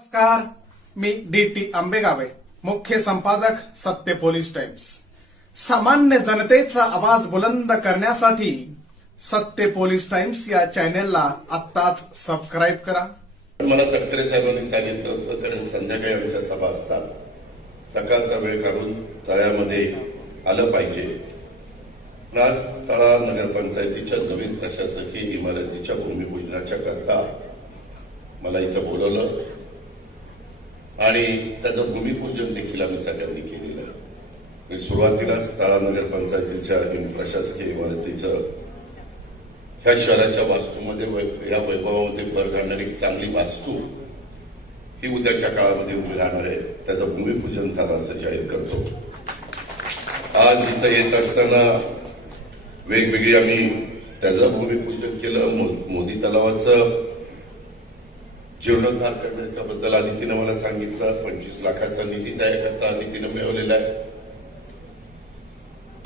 नमस्कार मी D T आंबेगावे मुख्य संपादक सत्य पोलीस टाइम्स. सामान्य जनतेचा आवाज बुलंद करण्यासाठी सत्य पोलीस टाइम्स या चॅनेलला आत्ताच सबस्क्राईब करा. मला तटकरे साहेबांनी सांगितलं होतं कारण संध्याकाळी आमच्या सभा असतात. सकाळचा वेळ काढून तळ्यामध्ये आलं पाहिजे. आज तळा नगरपंचायतीच्या नवीन प्रशासकीय इमारतीच्या भूमिपूजनाच्या करता मला इथं बोलवलं. आणि त्याचं भूमिपूजन देखील आम्ही सगळ्यांनी केलेलं आहे. सुरुवातीलाच तळा नगरपंचायतीच्या प्रशासकीय इमारतीचं ह्या शहराच्या वास्तूमध्ये वै- या वैभवामध्ये भर घालणारी एक चांगली वास्तू ही उद्याच्या काळामध्ये उभी राहणार आहे. त्याचं भूमिपूजन झालं असं जाहीर करतो. आज इथं येत असताना वेगवेगळी आम्ही त्याचं भूमिपूजन केलं मो- मोदी तलावाचं. जीर्णोद्धार करण्याच्या बद्दल आदितीनं मला सांगितलं. पंचवीस लाखाचा निधी तयार करता आदितीनं मिळवलेला आहे.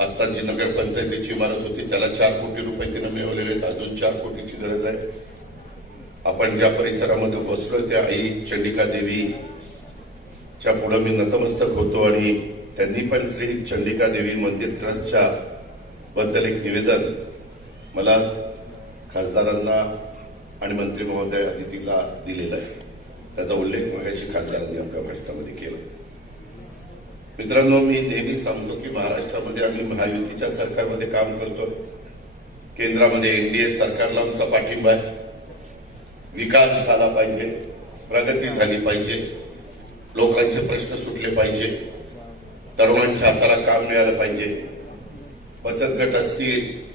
आता जी नगरपंचायतीची इमारत होती त्याला चार कोटी रुपये तिनं मिळवलेले आहेत. अजून चार कोटीची गरज आहे. आपण ज्या परिसरामध्ये बसलो त्या आई चंडिका देवीच्या पुढे मी नतमस्तक होतो आणि त्यांनी पण श्री चंडिका देवी मंदिर ट्रस्टच्या बद्दल एक निवेदन मला खासदारांना आणि मंत्री महोदय अदितीला दिलेला आहे. त्याचा उल्लेख मगाशी खासदारांनी आपल्या भाषणामध्ये केला. मित्रांनो मी नेहमी सांगतो की महाराष्ट्रामध्ये आम्ही महायुतीच्या सरकारमध्ये काम करतो केंद्रामध्ये एनडीए सरकारला आमचा पाठिंबा आहे. विकास झाला पाहिजे प्रगती झाली पाहिजे लोकांचे प्रश्न सुटले पाहिजे तरुणांच्या हाताला काम मिळालं पाहिजे. बचत गट असतील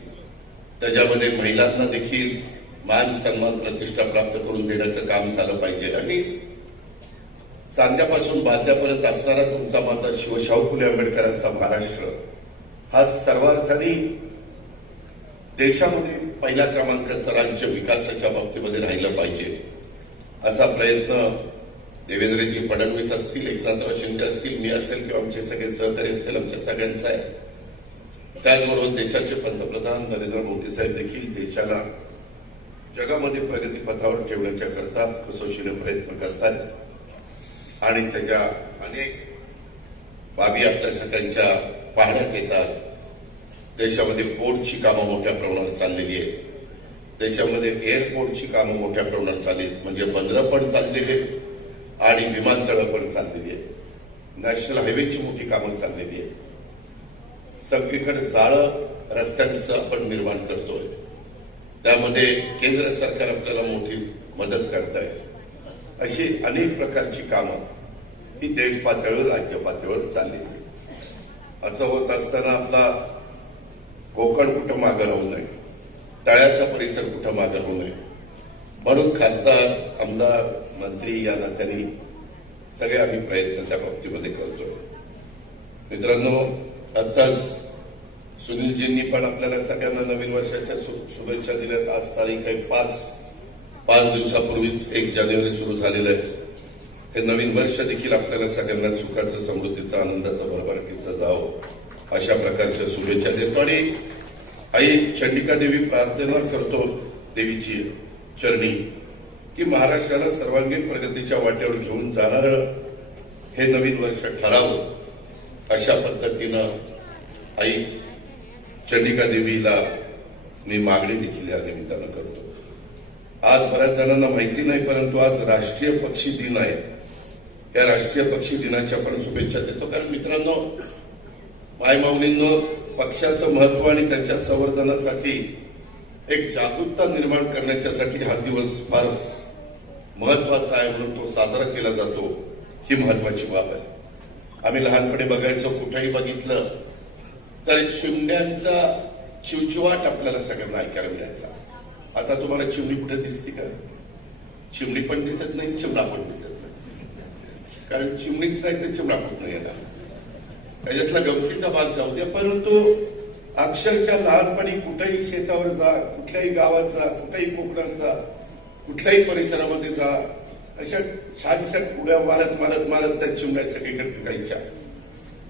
त्याच्यामध्ये महिलांना देखील मान सन्मान प्रतिष्ठा प्राप्त करून देण्याचं काम झालं पाहिजे. आणि चांद्यापासून बांध्यापर्यंत असणारा तुमचा माझा शिव शाहू फुले आंबेडकरांचा महाराष्ट्र हा सर्वार्थाने देशामध्ये पहिल्या क्रमांकाचं राज्य विकासाच्या बाबतीमध्ये राहिलं पाहिजे असा प्रयत्न देवेंद्रजी फडणवीस असतील एकनाथराव शिंदे असतील मी असेल किंवा आमचे सगळे सहकारी असतील आमच्या सगळ्यांचा आहे. त्याचबरोबर देशाचे पंतप्रधान नरेंद्र मोदी साहेब देखील देशाला जगामध्ये प्रगतीपथावर ठेवण्याच्या करता कसोशीने प्रयत्न करतात. आणि त्याच्या अनेक बाबी आपल्या सगळ्यांच्या पाहण्यात येतात. देशामध्ये पोर्टची कामं मोठ्या प्रमाणात चाललेली आहेत. देशामध्ये एअरपोर्टची कामं मोठ्या प्रमाणात चालली आहेत. म्हणजे बंदरं पण चाललेली आहेत आणि विमानतळं पण चाललेली आहेत. नॅशनल हायवेची मोठी कामं चाललेली आहेत. सगळीकडे जाळं रस्त्यांचं आपण निर्माण करतोय. त्यामध्ये केंद्र सरकार आपल्याला मोठी मदत करत आहे अशी अनेक प्रकारची कामं ही देश पातळीवर राज्य पातळीवर चालली. असं होत असताना आपला कोकण कुठं मागं राहू नये तळ्याचा परिसर कुठं मागं राहू नये. म्हणून खासदार आमदार मंत्री या नात्याने सगळे आम्ही प्रयत्न त्या बाबतीमध्ये करतोय. मित्रांनो आताच सुनीलजींनी पण आपल्याला सगळ्यांना नवीन वर्षाच्या शुभेच्छा दिल्यात. आज तारीख आहे पाच. पाच दिवसापूर्वीच एक जानेवारी सुरू झालेलं आहे. हे नवीन वर्ष देखील आपल्याला सगळ्यांना सुखाचं समृद्धीचं आनंदाचं भरभराटीचं जावं. अशा प्रकारच्या शुभेच्छा देतो. आणि आई चंडिका देवी प्रार्थना करतो देवीची चरणी की महाराष्ट्राला सर्वांगीण प्रगतीच्या वाट्यावर घेऊन जाणारं हे नवीन वर्ष ठरावं अशा पद्धतीनं आई चंडिका देवीला मी मागणी देखील या निमित्तानं करतो. आज बऱ्याच जणांना माहिती नाही परंतु आज राष्ट्रीय पक्षी दिन आहे. या राष्ट्रीय पक्षी दिनाच्या पण शुभेच्छा देतो. कारण मित्रांनो मायमाऊलींनो पक्षाचं महत्त्व आणि त्यांच्या संवर्धनासाठी एक जागरूकता निर्माण करण्याच्यासाठी हा दिवस फार महत्त्वाचा आहे म्हणून तो साजरा केला जातो. ही महत्वाची बाब आहे. आम्ही लहानपणी बघायचो कुठेही बघितलं तर चिमण्यांचा चिवचिवाट आपल्याला सगळ्यांना ऐकायला मिळायचा. आता तुम्हाला चिमणी कुठे दिसते का? चिमणी पण दिसत नाही चिमणा पण दिसत नाही. कारण चिमणीच नाही तर चिमणा कुठं येणार? त्याच्यातला गमतीचा भाग जाऊ द्या. परंतु अक्षरशः लहानपणी कुठेही शेतावर जा कुठल्याही गावात जा कुठल्याही कोकणात जा कुठल्याही परिसरामध्ये जा अशा छान छान उड्या मारत मारत मारत त्या चिमण्या सगळीकडे फिरायच्या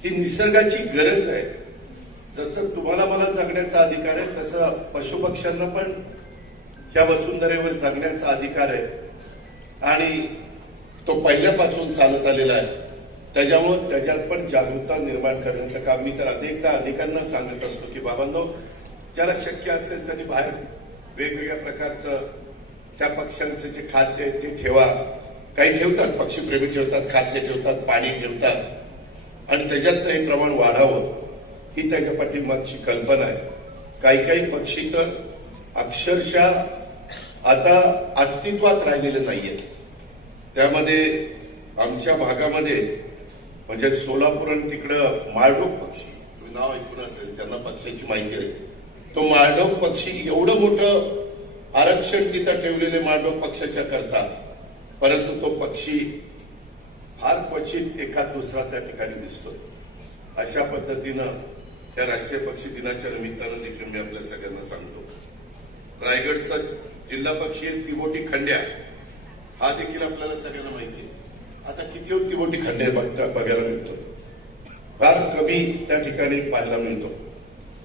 ही निसर्गाची गरज आहे. जसं तुम्हाला मला जगण्याचा अधिकार आहे तसं पशुपक्ष्यांना पण ह्या वसुंधरेवर जगण्याचा अधिकार आहे. आणि तो पहिल्यापासून चालत आलेला आहे. त्याच्यामुळं त्याच्यात पण जागरूकता निर्माण करण्याचं काम मी तर अनेकदा अनेकांना सांगत असतो की बाबांनो ज्याला शक्य असेल त्यांनी बाहेर वेगवेगळ्या प्रकारचं त्या पक्ष्यांचं जे खाद्य आहे ते ठेवा. काही ठेवतात पक्षीप्रेमी ठेवतात खाद्य ठेवतात पाणी ठेवतात. आणि त्याच्यात हे प्रमाण वाढावं. ही त्याच्या पाठीमागची कल्पना आहे. काही काही पक्षी तर अक्षरशः आता अस्तित्वात राहिलेले नाहीये. त्यामध्ये आमच्या भागामध्ये म्हणजे सोलापूर आणि तिकडं माळढोक पक्षी नाव ऐकून असेल त्यांना पक्षाची माहिती आहे. तो माळढोक पक्षी एवढं मोठं आरक्षण तिथं ठेवलेले माळढोक पक्षाच्या करता. परंतु तो पक्षी फार क्वचित एखाद दुसरा त्या ठिकाणी दिसतो अशा पद्धतीनं त्या राष्ट्रीय पक्षी दिनाच्या निमित्तानं देखील मी आपल्या सगळ्यांना सांगतो. रायगडचा जिल्हा पक्षी आहे तिबोटी खंड्या हा देखील आपल्याला सगळ्यांना माहिती आहे. आता किती तिबोटी खंड्या बघता बघायला मिळतो? फार कमी त्या ठिकाणी पाहायला मिळतो.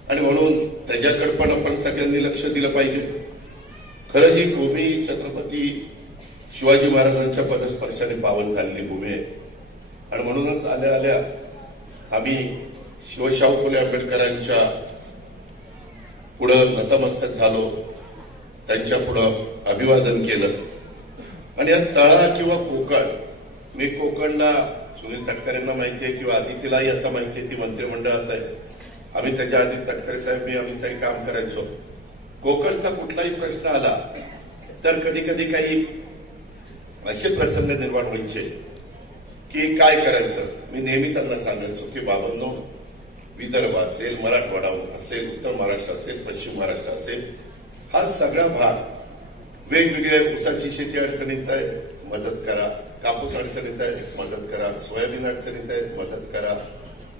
आणि म्हणून त्याच्याकडे पण आपण सगळ्यांनी लक्ष दिलं पाहिजे. खरं ही भूमी छत्रपती शिवाजी महाराजांच्या पदस्पर्शाने पावन झालेली भूमी आहे. आणि म्हणूनच आल्या आल्या आम्ही शिवशाहू फुले आंबेडकरांच्या पुढं नतमस्तक झालो त्यांच्या पुढं अभिवादन केलं. आणि या तळा किंवा कोकण मी कोकणला सुनील तटकरेंना माहिती आहे किंवा आदितीलाही आता माहिती आहे ती मंत्रिमंडळात आहे. आम्ही त्याच्या आधी तटकरे साहेब मी आम्ही सगळे काम करायचो. कोकणचा कुठलाही प्रश्न आला तर कधी कधी काही असे प्रसंग निर्माण व्हायचे की काय करायचं? मी नेहमी त्यांना सांगायचो की बाबांनो विदर्भ असेल मराठवाडा असेल उत्तर महाराष्ट्र असेल पश्चिम महाराष्ट्र असेल हा सगळा भाग वेगवेगळ्या ऊसाची शेती अडचणीत आहे. मदत करा. कापूस अडचणीत आहे. मदत करा. सोयाबीन अडचणीत आहे. मदत करा.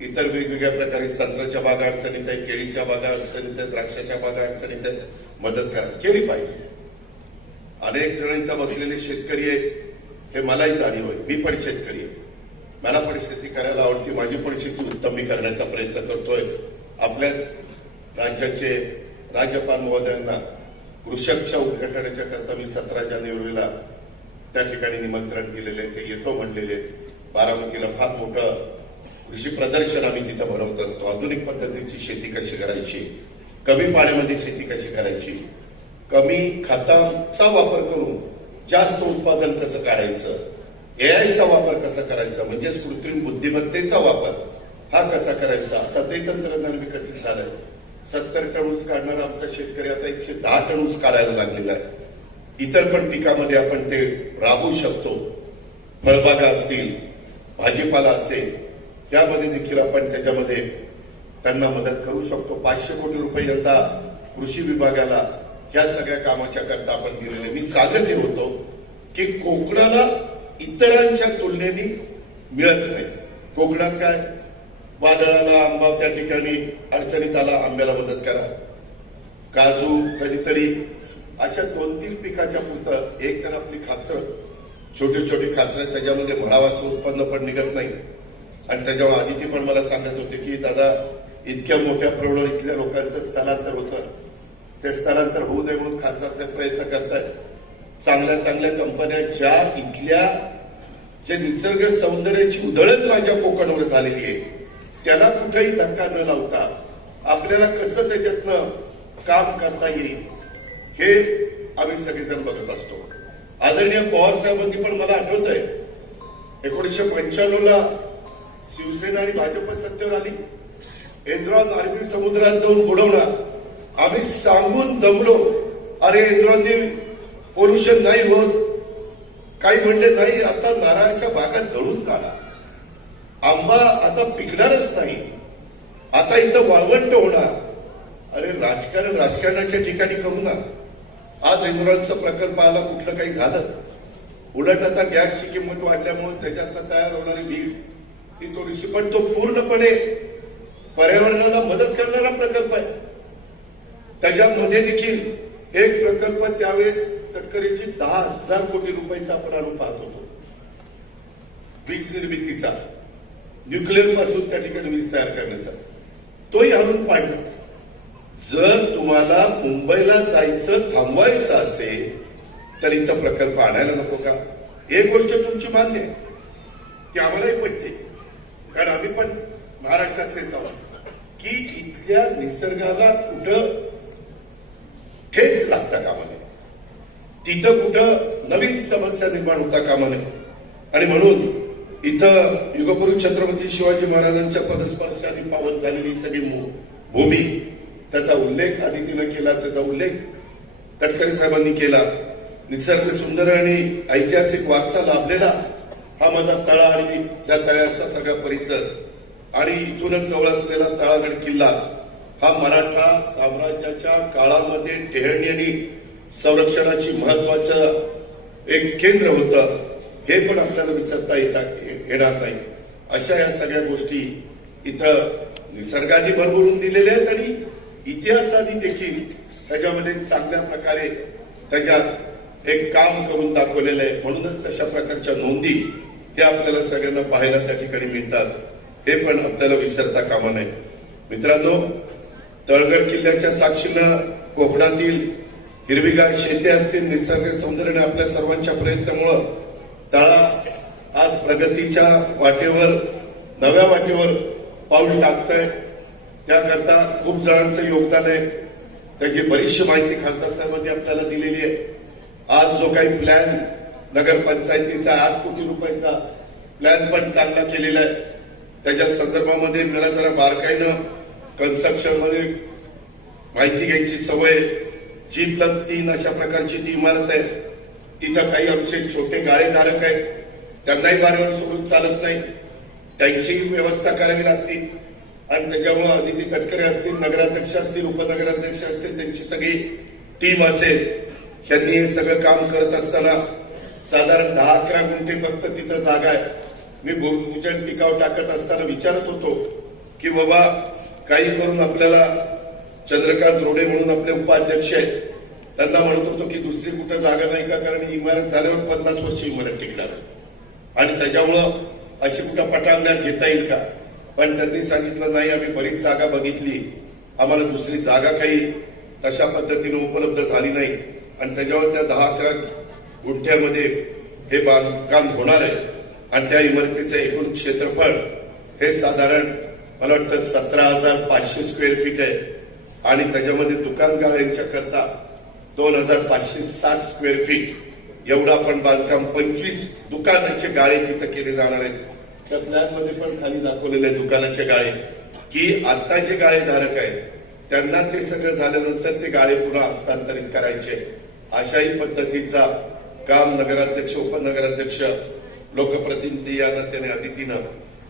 इतर वेगवेगळ्या प्रकारे संत्र्याच्या बागा अडचणीत आहे केळीच्या बागा अडचणीत आहेत द्राक्षाच्या बागा अडचणीत आहेत मदत करा. केळी पाहिजे. अनेक जण इथं बसलेले शेतकरी आहेत. हे मलाही जाणीव आहे. मी पण शेतकरी आहे. मला पण शेती करायला आवडते माझी पण शेती उत्तम मी करण्याचा प्रयत्न करतोय आपल्याच राज्याचे राज्यपाल महोदयांना कृषकच्या उद्घाटनाच्या करता मी सतरा जानेवारीला त्या ठिकाणी निमंत्रण केलेले आहे. ते येतो म्हणलेले आहेत. बारामतीला फार मोठं कृषी प्रदर्शन आम्ही तिथं भरवत असतो आधुनिक पद्धतीची शेती कशी करायची कमी पाण्यामध्ये शेती कशी करायची कमी खताचा वापर करून जास्त उत्पादन कसं काढायचं एआयचा वापर कसा करायचा? म्हणजेच कृत्रिम बुद्धिमत्तेचा वापर. हा कसा करायचा? आता ते तंत्रज्ञान विकसित झालंय. सत्तर टन ऊस काढणारा आमचा शेतकरी आता एकशे दहा टन ऊस काढायला लागलेला आहे. इतर पण पिकामध्ये आपण ते राबवू शकतो. फळबागा असतील भाजीपाला असेल यामध्ये देखील आपण त्याच्यामध्ये त्यांना मदत करू शकतो. पाचशे कोटी रुपये यंदा कृषी विभागाला या सगळ्या कामाच्या करता आपण दिलेले. मी सांगत हे होतो की कोकणाला इतरांच्या तुलनेने मिळत नाही. कोकणात काय? वादळाला आंबा त्या ठिकाणी अडचणीत आला आंब्याला मदत करा. काजू कधीतरी अशा दोन तीन पिकाच्या पुरतं एक तर आपली खाचर छोटे छोटे खाचर त्याच्यामध्ये भरावाचं उत्पन्न पण निघत नाही. आणि त्याच्यावर आदिती पण मला सांगत होते की दादा इतक्या मोठ्या प्रमाणावर इथल्या लोकांचं स्थलांतर होतं. ते स्थलांतर होऊ नये म्हणून खासदार साहेब प्रयत्न करतायत. चांगल्या चांगल्या कंपन्या ज्या इथल्या जे निसर्ग सौंदर्याची उधळण माझ्या कोकणावर झालेली आहे त्याला कुठेही धक्का न लावता आपल्याला कसं त्याच्यातनं काम करता येईल हे आम्ही सगळेजण बघत असतो. आदरणीय पवार साहेबांनी पण मला आठवत आहे एकोणीसशे पंच्याण्णव ला शिवसेना आणि भाजप सत्तेवर आली. इंद्रॉन अरबी समुद्रात जाऊन बुडवणार आम्ही सांगून दमलो अरे इंद्रावती पोल्युशन नाही होत. काही म्हणले नाही आता नारळाच्या बागा जळून काढा. आंबा आता पिकणारच नाही. आता इथं वाळवंट होणार. अरे राजकारण राजकारणाच्या ठिकाणी करू ना. आज इंद्रावतीचा प्रकल्प आला कुठलं काही झालं. उलट आता गॅसची किंमत वाढल्यामुळे त्याच्यातनं तयार होणारी वीज ही थोडीशी पण तो पूर्णपणे पर्यावरणाला मदत करणारा प्रकल्प आहे. त्याच्यामध्ये देखील एक प्रकल्प त्यावेळेस तटकरेची दहा हजार कोटी रुपयाचा आपण आणून पाहत होतो. वीज निर्मितीचा न्यूक्लिअरपासून त्या ठिकाणी वीज तयार करण्याचा. तोही आणून पाडला. जर तुम्हाला मुंबईला जायचं थांबवायचं असेल तर इथं प्रकल्प आणायला नको का? एक गोष्ट तुमची मान्य आहे. ती आम्हालाही पटते. कारण आम्ही पण महाराष्ट्रातलेच आहोत की इथल्या निसर्गाला कुठं ठेच लागता कामा तिथं कुठं नवीन समस्या निर्माण होता कामा नये. आणि म्हणून इथं युगपुरुष छत्रपती शिवाजी महाराजांच्या पदस्पर्शाने पावन झालेली सगळी भूमी त्याचा उल्लेख आदितीनं केला त्याचा उल्लेख तटकरे साहेबांनी केला. निसर्ग सुंदर आणि ऐतिहासिक वारसा लाभलेला हा माझा तळा आणि त्या तळ्याचा सगळा परिसर. आणि इथूनच जवळ असलेला तळागड किल्ला हा मराठा साम्राज्याच्या काळामध्ये टेहळणी आणि संरक्षणाची महत्वाचं एक केंद्र होतं हे पण आपल्याला विसरता येता येणार नाही. अशा या सगळ्या गोष्टी इथं निसर्गाने भरभरून दिलेल्या आहेत आणि इतिहासाने देखील त्याच्यामध्ये चांगल्या प्रकारे त्याच्यात एक काम करून दाखवलेलं आहे. म्हणूनच तशा प्रकारच्या नोंदी हे आपल्याला सगळ्यांना पाहायला त्या ठिकाणी मिळतात. हे पण आपल्याला विसरता कामा नये. मित्रांनो तळगड किल्ल्याच्या साक्षीनं कोकणातील हिरवीगार शेती असतील निसर्ग सौंदर्याने आपल्या सर्वांच्या प्रयत्नामुळं तळा आज प्रगतीच्या वाटेवर नव्या वाटेवर पाऊल टाकतंय. त्याकरता खूप जणांचं योगदान आहे. त्याची बरीचशी माहिती खासदार साहेबांनी आपल्याला दिलेली आहे. आज जो काही प्लॅन नगरपंचायतीचा आठ कोटी रुपयाचा प्लॅन पण चांगला केलेला आहे. त्याच्या संदर्भामध्ये मला जरा बारकाईनं कन्स्ट्रक्शनमध्ये माहिती घ्यायची सवय जी प्लस तीन अशा प्रकारची ती इमारत आहे तिथं काही आमचे छोटे गाळेधारक आहेत. त्यांनाही बारवर सोडून चालत नाही. त्यांची व्यवस्था करावी लागते. आणि त्याच्यामुळे अदिती तटकरे असतील नगराध्यक्ष असतील उपनगराध्यक्ष असतील त्यांची सगळी टीम असेल. यांनी हे सगळं काम करत असताना साधारण दहा अकरा गुंठे फक्त तिथं जागा आहे. मी भूमिपूजन टिकाव टाकत असताना विचारत होतो की बाबा काही करून आपल्याला चंद्रकांत रोडे म्हणून आपले उपाध्यक्ष आहेत. त्यांना म्हणत होतो की दुसरी कुठं जागा नाही का? कारण इमारत झाल्यावर पन्नास वर्ष इमारत टिकणार आणि त्याच्यामुळं अशी कुठं पटांगण्यात घेता येईल का? पण त्यांनी सांगितलं नाही आम्ही बरीच जागा बघितली. आम्हाला दुसरी जागा काही तशा पद्धतीने उपलब्ध झाली नाही. आणि त्याच्यावर त्या दहा अकरा गुंठ्यामध्ये हे बांधकाम होणार आहे. आणि त्या इमारतीचं एकूण क्षेत्रफळ हे साधारण मला वाटतं सतरा हजार पाचशे स्क्वेअर फीट आहे. आणि त्याच्यामध्ये दुकानदार गाळ्यांच्या करता दोन हजार पाचशे साठ स्क्वेअर फीट एवढं आपण बांधकाम पंचवीस दुकानाचे गाळे तिथं केले जाणार आहेत. त्या प्लॅनमध्ये पण खाली दाखवलेले आहे दुकानाचे गाळे. की आता जे गाळे धारक आहेत त्यांना ते सगळं झाल्यानंतर ते गाळे पुन्हा हस्तांतरित करायचे. अशाही पद्धतीचा काम नगराध्यक्ष उपनगराध्यक्ष लोकप्रतिनिधी यांना त्याने अतिथीनं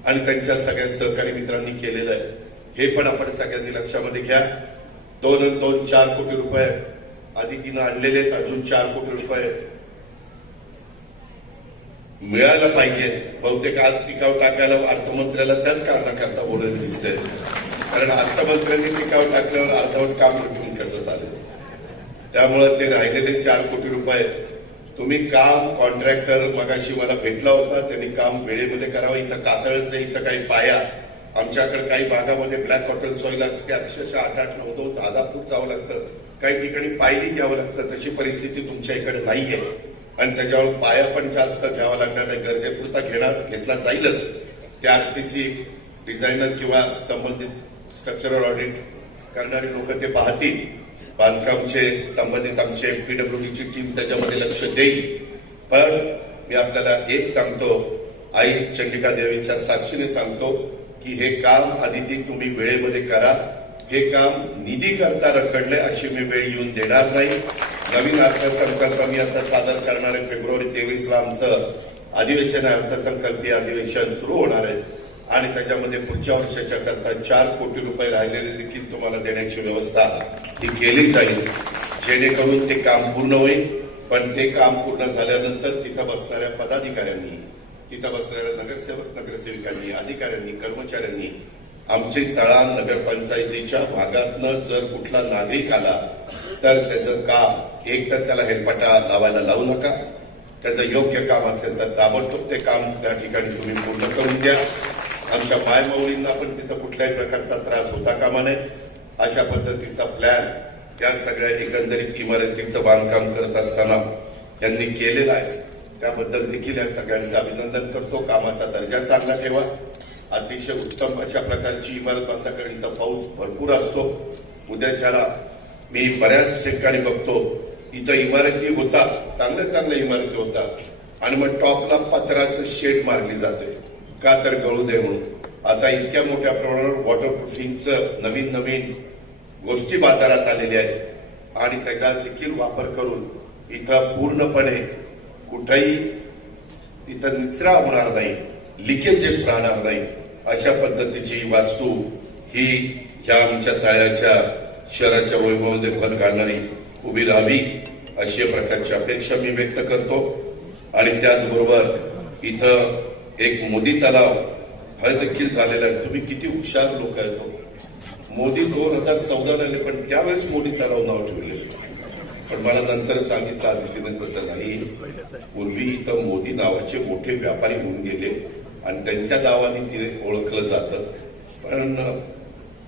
आणि त्यांच्या सगळ्या सहकारी मित्रांनी केलेलं आहे. हे पण आपण सगळ्यांनी लक्षामध्ये घ्या. दोन दोन चार कोटी रुपये. आधी तिनं आणलेले आहेत अजून चार कोटी रुपये मिळायला पाहिजे. बहुतेक आज टिकाव टाकायला अर्थमंत्र्याला त्याच कारणाकरता बोलत दिसते कारण अर्थमंत्र्यांनी टिकाव टाकल्यावर अर्धवट काम उठून कसं चालेल? त्यामुळे ते राहिलेले चार कोटी रुपये तुम्ही काम कॉन्ट्रॅक्टर मगाशी मला भेटला होता त्यांनी काम वेळेमध्ये करावं इथं कातळचं इथं काही पाया. आमच्याकडे काही भागामध्ये ब्लॅक कॉटन सॉईल असते अक्षरशः आठ आठ नऊ दोन दहा दहा फूट जावं लागतं. काही ठिकाणी पायली घ्यावं लागतं तशी परिस्थिती तुमच्या इकडे नाही आहे आणि त्याच्यावर पाया पण जास्त घ्यावा लागणार नाही गरजेपुरता घेणार घेतला जाईलच. ते आरसीसी डिझायनर किंवा संबंधित स्ट्रक्चरल ऑडिट करणारे लोक ते पाहतील. बांधकामचे संबंधित आमचे पीडब्ल्यूडीची टीम त्याच्यामध्ये लक्ष देईल. पण मी आपल्याला एक सांगतो आई चंडिका देवीच्या साक्षीने सांगतो की हे काम आदिती तुम्ही वेळेमध्ये करा. हे काम निधी करता रखडलंय अशी मी वेळ येऊन देणार नाही. नवीन अर्थसंकल्प मी आता सादर करणार आहे. फेब्रुवारी तेवीसला आमचं अधिवेशन आहे. अर्थसंकल्पीय अधिवेशन सुरू होणार आहे. आणि त्याच्यामध्ये पुढच्या वर्षाच्या करता चार कोटी रुपये राहिलेले देखील तुम्हाला देण्याची व्यवस्था ही केली जाईल जेणेकरून ते काम पूर्ण होईल. पण ते काम पूर्ण झाल्यानंतर तिथं बसणाऱ्या पदाधिकाऱ्यांनी तिथं बसणाऱ्या नगरसेवक नगरसेविकांनी अधिकाऱ्यांनी कर्मचाऱ्यांनी आमचे तळा नगरपंचायतीच्या भागातनं जर कुठला नागरिक आला तर त्याचं काम एक तर त्याला हेलपाटा लावायला लावू नका. त्याचं योग्य काम असेल तर ताबडतोब ते काम त्या ठिकाणी तुम्ही पूर्ण करून द्या. आमच्या मायमौलींना पण तिथं कुठल्याही प्रकारचा त्रास होता कामा नये. अशा पद्धतीचा प्लॅन या सगळ्या एकंदरीत इमारतीचं बांधकाम करत असताना यांनी केलेला आहे. त्याबद्दल देखील या सगळ्यांचं अभिनंदन करतो. कामाचा दर्जा चांगला ठेवा. अतिशय उत्तम अशा प्रकारची इमारत बांधता कारण इथं पाऊस भरपूर असतो. उद्याच्याला मी बऱ्याच ठिकाणी बघतो इथं इमारती होतात चांगल्या चांगल्या इमारती होतात. आणि मग टॉपला पत्राचं शेड मारली जाते. का तर गळू दे म्हणून. आता इतक्या मोठ्या प्रमाणावर वॉटरप्रुफिंगचं नवीन नवीन गोष्टी बाजारात आलेल्या आहेत. आणि त्याचा देखील वापर करून इथं पूर्णपणे कुठंही तिथं निचरा होणार नाही लिकेजेस राहणार नाही अशा पद्धतीची वास्तू ही ह्या आमच्या तळ्याच्या शहराच्या वैभवामध्ये भर घालणारी उभी राहावी अशा प्रकारची अपेक्षा मी व्यक्त करतो. आणि त्याचबरोबर इथं एक मोदी तलाव हा देखील झालेला आहे. तुम्ही किती हुशार लोक आहेत हो. मोदी दोन हजार चौदाला आले पण त्यावेळेस मोदी तलाव नाव ठेवले पण मला नंतर सांगितलं आदितीनं तसं नाही. पूर्वी इथं मोदी नावाचे मोठे व्यापारी होऊन गेले आणि त्यांच्या नावाने तिथे ओळखलं जातं. पण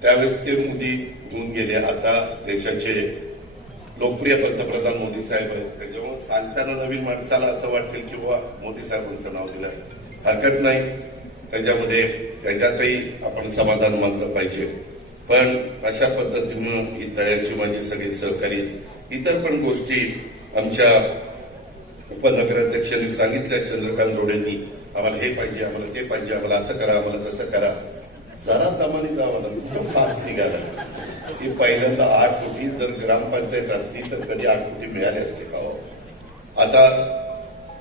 त्यावेळेस ते मोदी होऊन गेले. आता देशाचे लोकप्रिय पंतप्रधान मोदी साहेब आहेत. त्याच्यामुळे सांगताना नवीन माणसाला असं वाटेल की बाबा मोदी साहेबांचं नाव दिलं. आहे हरकत नाही. त्याच्यामध्ये त्याच्यातही आपण समाधान मानलं पाहिजे. पण अशा पद्धतीनं ही तळ्याची माझी सगळे सहकारी इतर पण गोष्टी आमच्या उपनगराध्यक्षांनी सांगितल्या चंद्रकांत जोडेंनी आम्हाला हे पाहिजे आम्हाला ते पाहिजे आम्हाला असं करा आम्हाला तसं करा. जरा कामाने जावं लागतं फास्ट निघाला. की पहिल्यांदा आठ कोटी जर ग्रामपंचायत असती तर कधी आठ कोटी मिळाले असते का हो? आता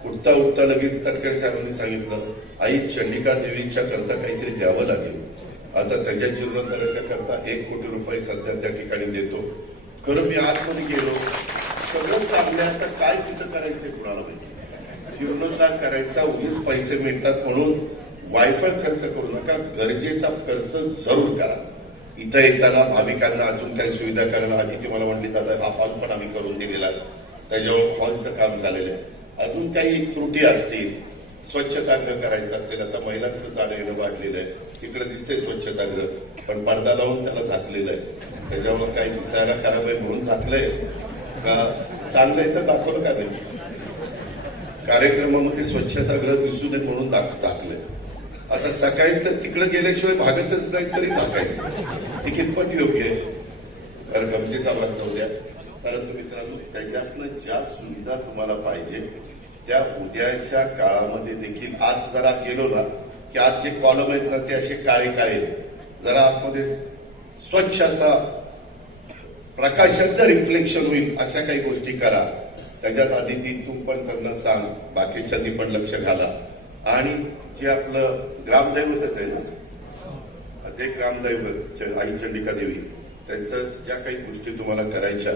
उठता उठता लगेच तटकरे साहेबांनी सांगितलं आई चंडिका देवीच्या करता काहीतरी द्यावं लागेल. आता त्याच्या जीवनोद्धाराच्या करता एक कोटी रुपये सध्या त्या ठिकाणी देतो. खरं मी आतमध्ये गेलो सगळं चांगलं आहे, आता काय तिथं करायचंय कुणाला माहिती? जीर्णोद्धार करायचा उगीच पैसे मिळतात म्हणून वायफाय खर्च करू नका गरजेचा खर्च जरूर करा. इथं येताना भाविकांना अजून काही सुविधा करायला आधी ती मला म्हणली दादा हा हॉल पण आम्ही करून दिलेला त्याच्यावर हॉलचं काम झालेलं आहे. अजून काही त्रुटी असतील स्वच्छता करायचं असेल आता महिलांचं चालू येणं वाढलेलं आहे. तिकडे दिसते स्वच्छतागृह पण पडदा लावून त्याला झाकलेलं आहे त्याच्यावर काही दिसायला खराब म्हणून झाकलंय. का चांगलंय तर दाखवलं का नाही? कार्यक्रमामध्ये स्वच्छतागृह दिसू नये म्हणून झाकलंय. आता सकाळी तर तिकडे गेल्याशिवाय भागतच नाही तरी टाकायचं हे कितपत योग्य आहे. कारण गमतीचा भाग नव्हत्या परंतु मित्रांनो त्याच्यातनं ज्या सुविधा तुम्हाला पाहिजे त्या उद्याच्या काळामध्ये देखील आज जरा गेलो ना की आज जे कॉलम आहेत ना ते असे काळे काळे जरा आतमध्ये स्वच्छ असा प्रकाशाचं रिफ्लेक्शन होईल अशा काही गोष्टी करा. त्याच्यात आधी ती तू पण त्यांना सांग. बाकीच्यांनी पण लक्ष घाला. आणि जे आपलं ग्रामदैवतच आहे ना ते ग्रामदैवत आई चंडिका देवी त्यांचं ज्या काही गोष्टी तुम्हाला करायच्या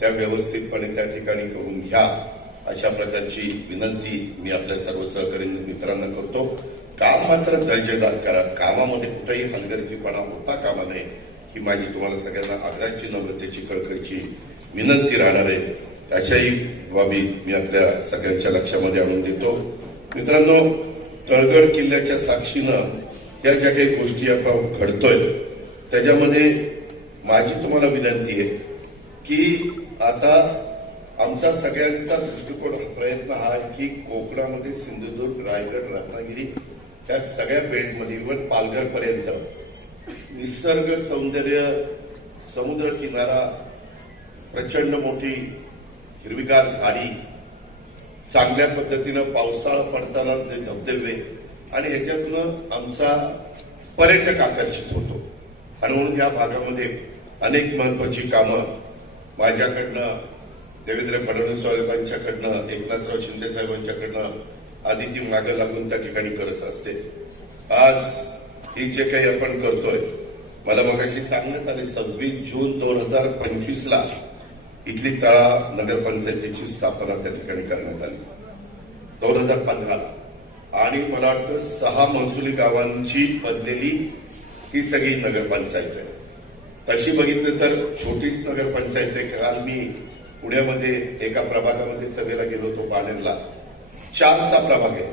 त्या व्यवस्थितपणे त्या ठिकाणी करून घ्या. अशा प्रकारची विनंती मी आपल्या सर्व सहकारी मित्रांना करतो. काम मात्र दर्जेदार करा. कामामध्ये कुठेही हलगर्जीपणा होता कामा नये ही माझी तुम्हाला सगळ्यांना आग्रहाची नम्रतेची कळकळीची विनंती राहणार आहे. अशाही बाबी मी आपल्या सगळ्यांच्या लक्षामध्ये आणून देतो. मित्रांनो तळगड किल्ल्याच्या साक्षीनं या ज्या काही गोष्टी आपण घडतोय त्याच्यामध्ये माझी तुम्हाला विनंती आहे की आता आमचा सगळ्यांचा दृष्टिकोन प्रयत्न हा आहे की कोकणामध्ये सिंधुदुर्ग रायगड रत्नागिरी त्या सगळ्या बेल्टमध्ये इव्हन पालघरपर्यंत. निसर्ग सौंदर्य समुद्र किनारा प्रचंड मोठी हिरवीगार झाडी चांगल्या पद्धतीनं पावसाळा पडताना जे धबधबे आणि ह्याच्यातनं आमचा पर्यटक आकर्षित होतो. आणि म्हणून या भागामध्ये अनेक महत्वाची कामं माझ्याकडनं देवेंद्र फडणवीस साहेबांच्याकडनं एकनाथराव शिंदे साहेबांच्याकडनं आधी ती मागं लागून त्या ठिकाणी करत असते. आज ही जे काही आपण करतोय मला मगाशी सांगण्यात आले सव्वीस जून दोन हजार पंचवीस ला इथली तळा नगरपंचायतीची स्थापना त्या ठिकाणी करण्यात आली. दोन हजार पंधराला. आणि मला वाटतं सहा महसुली गावांची बनलेली ही सगळी नगरपंचायत आहे. तशी बघितलं तर छोटीच नगरपंचायत आहे. काल मी पुण्यामध्ये एका प्रभागामध्ये सभेला गेलो होतो पाण्याला चारचा प्रभाग आहे.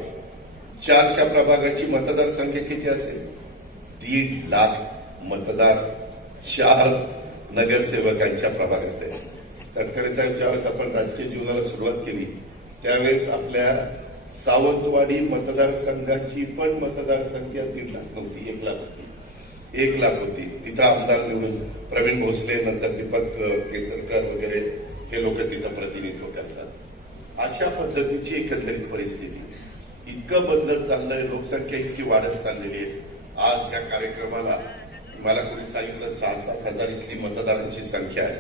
चारच्या प्रभागाची मतदार संख्या किती असेल? दीड लाख मतदार चार नगरसेवकांच्या प्रभागात आहे. तटकरे साहेब ज्यावेळेस आपण राजकीय जीवनाला सुरुवात केली त्यावेळेस आपल्या सावंतवाडी मतदारसंघाची पण मतदारसंख्या दीड लाख नव्हती एक लाख होती. एक लाख होती. तिथं आमदार निवडून प्रवीण भोसले नंतर दीपक केसरकर वगैरे हे लोक तिथं प्रतिनिधित्व करतात. अशा पद्धतीची एकंदरीत परिस्थिती. इतकं बदलत चाललंय लोकसंख्या इतकी वाढत चाललेली आहे. आज या कार्यक्रमाला मला कोणी सांगितलं सहा सात हजार इथली मतदारांची संख्या आहे.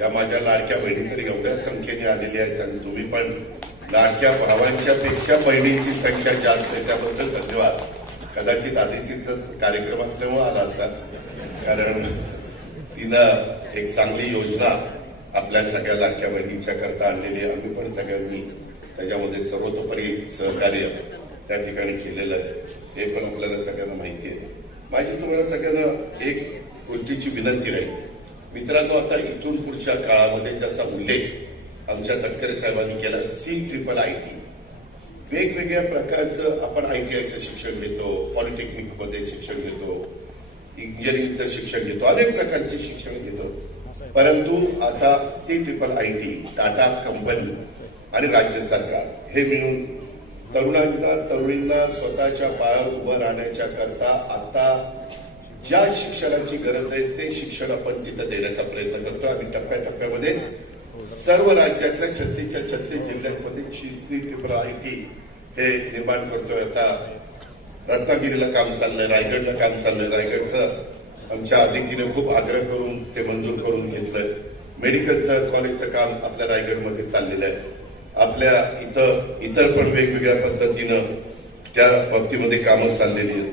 या माझ्या लाडक्या बहिणी तर एवढ्या संख्येने आलेल्या आहेत आणि तुम्ही पण लाडक्या भावांच्या पेक्षा बहिणींची संख्या जास्त आहे त्याबद्दल धन्यवाद. कदाचित आधीचीच कार्यक्रम असल्यामुळे आला असाल. कारण तिनं एक चांगली योजना आपल्या सगळ्या लाडक्या बहिणींच्या करता आणलेली आहे. आम्ही पण सगळ्यांनी त्याच्यामध्ये सर्वतोपरी सहकार्य त्या ठिकाणी केलेलं आहे. हे पण आपल्याला सगळ्यांना माहिती आहे. माझी तुम्हाला सगळ्यांना एक गोष्टीची विनंती राहील. मित्रांनो आता इथून पुढच्या काळामध्ये त्याचा उल्लेख आमच्या तटकरे साहेबांनी केला सी ट्रिपल आय टी वेगवेगळ्या प्रकारचं आपण आय टी आयचं शिक्षण घेतो पॉलिटेक्निकमध्ये शिक्षण घेतो इंजिनिअरिंगचं शिक्षण घेतो अनेक प्रकारचे शिक्षण घेतो. परंतु आता C triple I T Tata company आणि राज्य सरकार हे मिळून तरुणांना तरुणींना स्वतःच्या पायावर उभं राहण्याच्या करता आता ज्या शिक्षणाची गरज आहे ते शिक्षण आपण तिथं देण्याचा प्रयत्न करतो. आणि टप्प्याटप्प्यामध्ये सर्व राज्यातल्या छत्तीसच्या छत्तीस जिल्ह्यांमध्ये सी ट्रिपल आय टी हे निर्माण करतोय. आता रत्नागिरीला काम चाललंय रायगडला काम चाललंय. रायगडचं आमच्या आदितीने खूप आग्रह करून ते मंजूर करून घेतलं मेडिकलचं कॉलेजचं काम आपल्या रायगडमध्ये चाललेलं आहे. आपल्या इथं इतर पण वेगवेगळ्या पद्धतीनं त्या बाबतीमध्ये कामं चाललेली आहेत.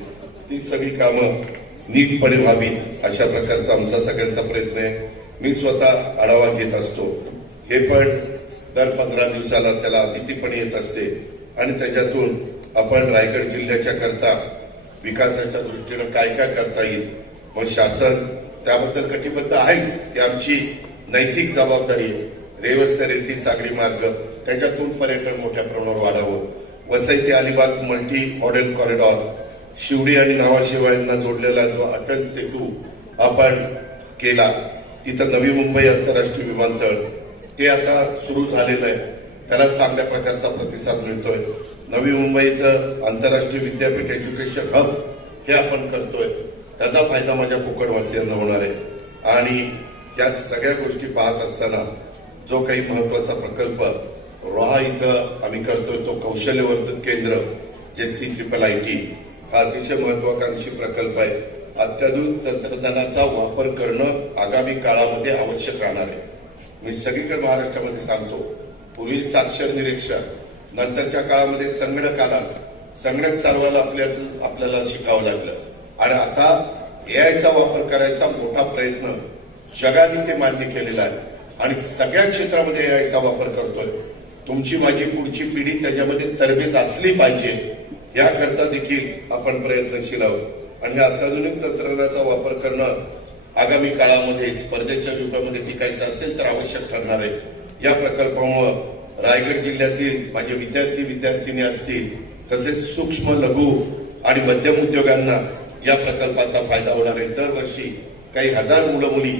ती सगळी कामं नीटपणे व्हावी अशा प्रकारचा आमचा सगळ्यांचा प्रयत्न आहे. मी स्वतः आढावा घेत असतो. हे पण दर पंधरा दिवसाला त्याला अतिथी पण येत असते. आणि त्याच्यातून आपण रायगड जिल्ह्याच्या करता विकासाच्या दृष्टीनं काय काय करता येईल मग शासन त्याबद्दल कटिबद्ध आहेच ती आमची नैतिक जबाबदारी आहे रेवस रेड्डी सागरी मार्ग त्याच्यातून पर्यटन मोठ्या प्रमाणावर वाढावं. वसई ते Alibag multi model corridor Sewri आणि नावाशिवायांना जोडलेला जो अटल सेतू आपण केला तिथं नवी मुंबई आंतरराष्ट्रीय विमानतळ ते आता सुरू झालेलं आहे. त्याला चांगल्या प्रकारचा प्रतिसाद मिळतोय. नवी मुंबई इथं आंतरराष्ट्रीय विद्यापीठ एज्युकेशन हब हे आपण करतोय. त्याचा फायदा माझ्या कोकणवासियांना होणार आहे. आणि त्या सगळ्या गोष्टी पाहत असताना जो काही महत्त्वाचा प्रकल्प रोहा इथं आम्ही करतोय तो कौशल्यवर्धन केंद्र जे सी ट्रिपल आय टी हा अतिशय महत्वाकांक्षी प्रकल्प आहे. अत्याधुनिक तंत्रज्ञानाचा वापर करणं आगामी काळामध्ये आवश्यक राहणार आहे. मी सगळीकडे महाराष्ट्रामध्ये सांगतो पूर्वी साक्षर निरीक्षक नंतरच्या काळामध्ये संगणक आला. संगणक चालवायला आपल्या आपल्याला शिकावं लागलं. आणि आता एआयचा वापर करायचा मोठा प्रयत्न जगाने ते मान्य केलेला आहे. आणि सगळ्या क्षेत्रामध्ये एआयचा वापर करतोय. तुमची माझी पुढची पिढी त्याच्यामध्ये तरबेज असली पाहिजे याकरता देखील आपण प्रयत्नशील आहोत. आणि अत्याधुनिक तंत्रज्ञानाचा वापर करणं आगामी काळामध्ये स्पर्धेच्या युगामध्ये टिकायचं असेल तर आवश्यक ठरणार आहे. या प्रकल्पामुळं रायगड जिल्ह्यातील माझे विद्यार्थी विद्यार्थिनी असतील तसेच सूक्ष्म लघु आणि मध्यम उद्योगांना या प्रकल्पाचा फायदा होणार आहे. दरवर्षी काही हजार मुलं मुली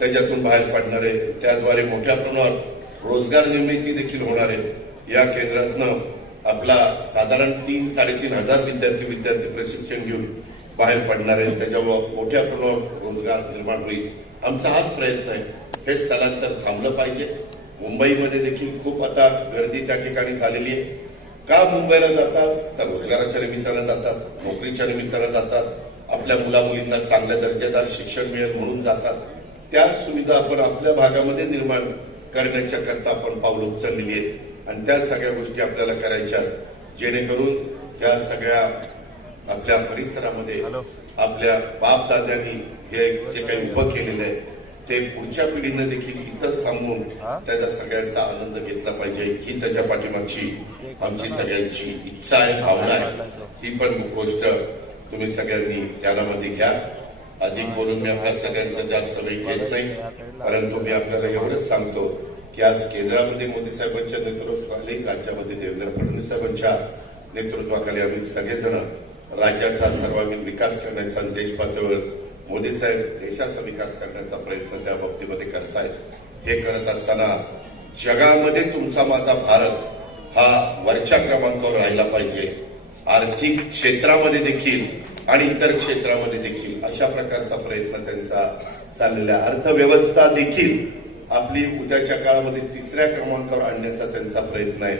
त्याच्यातून बाहेर पडणार आहे त्याद्वारे मोठ्या प्रमाणावर रोजगार निर्मिती देखील होणार आहे. या केंद्रातनं आपला साधारण तीन साडेतीन हजार विद्यार्थी विद्यार्थी प्रशिक्षण घेऊन बाहेर पडणार आहेत. त्याच्यावर मोठ्या प्रमाणावर रोजगार निर्माण होईल. आमचा हाच प्रयत्न आहे. हे स्थलांतर थांबलं पाहिजे. मुंबईमध्ये देखील खूप आता गर्दी त्या ठिकाणी झालेली आहे. का मुंबईला जातात? तर रोजगाराच्या निमित्तानं जातात नोकरीच्या निमित्तानं जातात. आपल्या मुला मुलींना चांगल्या दर्जेदार शिक्षण मिळेल म्हणून जातात. त्या सुविधा आपण आपल्या भागामध्ये निर्माण करण्याच्या करता आपण पावलं उचललेली आहेत. आणि त्या सगळ्या गोष्टी आपल्याला करायच्या जेणेकरून या सगळ्या आपल्या परिसरामध्ये आपल्या बाप दाद्यांनी हे जे काही उभं केलेलं आहे ते पुढच्या पिढीनं देखील इथंच थांबून त्याचा सगळ्यांचा आनंद घेतला पाहिजे. ही त्याच्या पाठीमागची आमची सगळ्यांची इच्छा आहे भावना आहे. ही पण गोष्ट तुम्ही सगळ्यांनी ध्यानामध्ये घ्या. अधिक बोलून मी आपल्या सगळ्यांचा जास्त वेळ घेत नाही. परंतु मी आपल्याला एवढंच सांगतो की आज केंद्रामध्ये मोदी साहेबांच्या नेतृत्वाखाली राज्यामध्ये देवेंद्र फडणवीस साहेबांच्या नेतृत्वाखाली आम्ही सगळेजण राज्याचा सर्वांगीण विकास करण्याचा देश पातळीवर मोदी साहेब देशाचा विकास करण्याचा प्रयत्न त्या बाबतीमध्ये करतायत. हे करत असताना जगामध्ये तुमचा माझा भारत हा वरच्या क्रमांकावर राहिला पाहिजे. आर्थिक क्षेत्रामध्ये देखील आणि इतर क्षेत्रामध्ये देखील अशा प्रकारचा प्रयत्न त्यांचा चाललेला आहे. अर्थव्यवस्था देखील आपली उद्याच्या काळामध्ये तिसऱ्या क्रमांकावर आणण्याचा त्यांचा प्रयत्न आहे.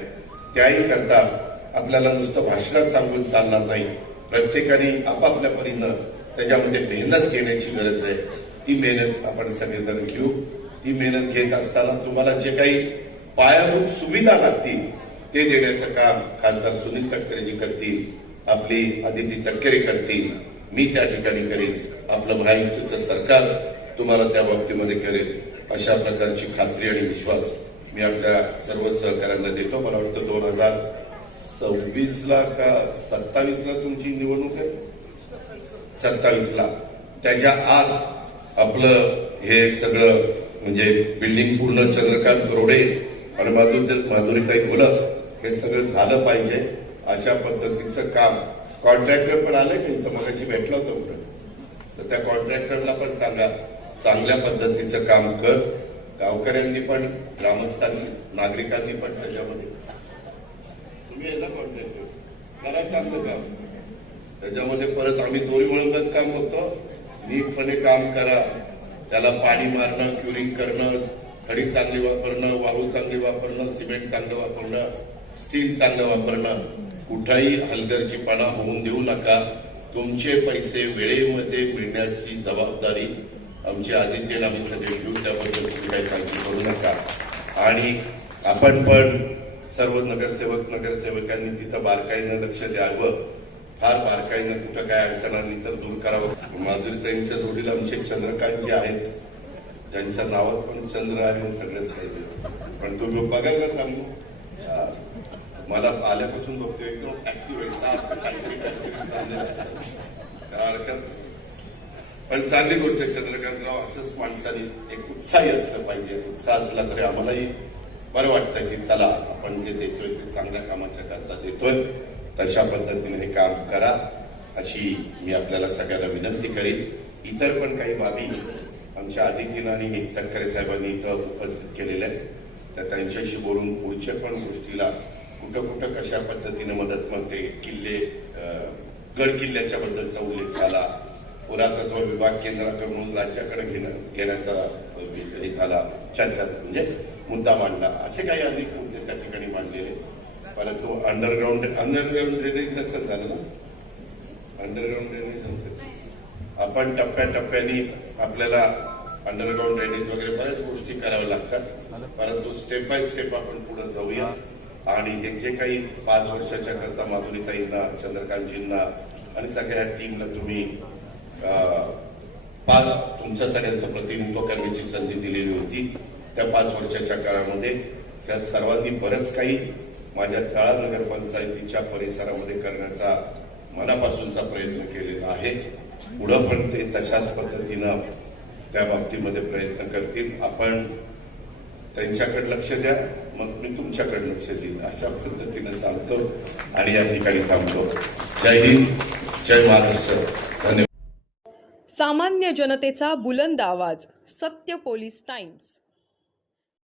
त्याही करता आपल्याला नुसतं भाषणात सांगून चालणार नाही. प्रत्येकाने आपापल्या परीनं त्याच्यामध्ये मेहनत घेण्याची गरज आहे. ती मेहनत आपण सगळेजण घेऊ. ती मेहनत घेत असताना तुम्हाला जे काही पायाभूत सुविधा लागतील ते देण्याचं काम खासदार सुनील तटकरेजी करतील आपली आदिती तटकरे करतील मी त्या ठिकाणी करेन आपलं महायुतीचं सरकार तुम्हाला त्या बाबतीमध्ये करेल अशा प्रकारची खात्री आणि विश्वास मी आपल्या सर्व सहकाऱ्यांना देतो. मला वाटतं दोन हजार सव्वीसला का सत्तावीसला तुमची निवडणूक आहे? सत्तावीसला. त्याच्या आत आपलं हे सगळं म्हणजे बिल्डिंग पूर्ण चंद्रकांत रोडे आणि माधुरी माधुरीताई मुलं हे सगळं झालं पाहिजे अशा पद्धतीचं काम. कॉन्ट्रॅक्टर पण आलं की तर मगाशी भेटलं होतं कुठं तर त्या कॉन्ट्रॅक्टरला पण सांगा चांगल्या पद्धतीचं काम कर. गावकऱ्यांनी पण ग्रामस्थांनी नागरिकांनी पण त्याच्यामध्ये. तुम्ही आहे ना कॉन्ट्रॅक्टर करा चांगलं काम. त्याच्यामध्ये परत आम्ही दोरी वळंगत काम होतो नीटपणे काम करा. त्याला पाणी मारणं क्युरिंग करणं खडी चांगली वापरणं वाळू चांगली वापरणं सिमेंट चांगलं वापरणं. स्टील चांगलं वापरणं. कुठलाही हलगर्जीपणा होऊन देऊ नका. तुमचे पैसे वेळेमध्ये मिळण्याची जबाबदारी आमची आदित्य आम्ही सगळे घेऊ त्याबद्दल तुम्ही काही काळजी करू नका. आणि आपण पण सर्व नगरसेवक नगरसेवकांनी तिथं बारकाईनं लक्ष द्यावं. फार बारकाईनं कुठं काय अडचणांनी तर दूर करावं. माधुरीताईंच्या जोडीला आमचे चंद्रकांत जे आहेत ज्यांच्या नावात पण चंद्र आहे आणि सगळंच आहे पण तुम्ही बघायला सांगू मला आल्यापासून बघतो एकदम ऍक्टिव्ह आहे सारखं काहीतरी काहीतरी चाललं हरकत पण चांगली गोष्ट आहे चंद्रकांतराव असंच माणसाने एक उत्साही असलं पाहिजे. उत्साह असला तरी आम्हालाही बरं वाटतं की चला आपण जे देतोय ते चांगल्या कामाच्या करता देतोय. तशा पद्धतीने हे काम करा. अशी मी आपल्याला सगळ्यांना विनंती करीन. इतर पण काही बाबी आमच्या आदितीनं आणि तटकरे साहेबांनी इथं उपस्थित केलेल्या आहेत. तर त्यांच्याशी बोलून पुढच्या पण गोष्टीला कुठं कुठं कशा पद्धतीने मदत मिळते किल्ले गड किल्ल्याच्या बद्दलचा उल्लेख झाला. पुरातत्व विभाग केंद्राकडून राज्याकडे घेणं घेण्याचा एखादा हे झाला. चर्चा म्हणजे मुद्दा मांडला. असे काही अनेक मुद्दे त्या ठिकाणी मांडलेले परंतु अंडरग्राऊंड अंडरग्राऊंड ड्रेनेज नसेल झालं ना? अंडरग्राऊंड ड्रेनेज नसेल आपण टप्प्याटप्प्याने आपल्याला अंडरग्राऊंड ड्रेनेज वगैरे बऱ्याच गोष्टी कराव्या लागतात. परंतु स्टेप बाय स्टेप आपण पुढे जाऊया. आणि हे जे काही पाच वर्षाच्या करता माधुरीताईंना चंद्रकांतजींना आणि सगळ्या टीमला तुम्ही पाच तुमच्या सगळ्यांचं प्रतिनिधित्व करण्याची संधी दिलेली होती त्या पाच वर्षाच्या काळामध्ये. त्या सर्वांनी बरंच काही माझ्या तळा नगरपंचायतीच्या परिसरामध्ये करण्याचा मनापासूनचा प्रयत्न केलेला आहे. पुढं पण ते तशाच पद्धतीनं त्या बाबतीमध्ये प्रयत्न करतील. आपण त्यांच्याकडे लक्ष द्या. मग मी तुमच्याकडे लक्ष देईन अशा पद्धतीनं सांगतो आणि या ठिकाणी थांबतो जय हिंद जय महाराष्ट्र. धन्यवाद. सामान्य जनतेचा बुलंद आवाज सत्य पोलीस टाइम्स.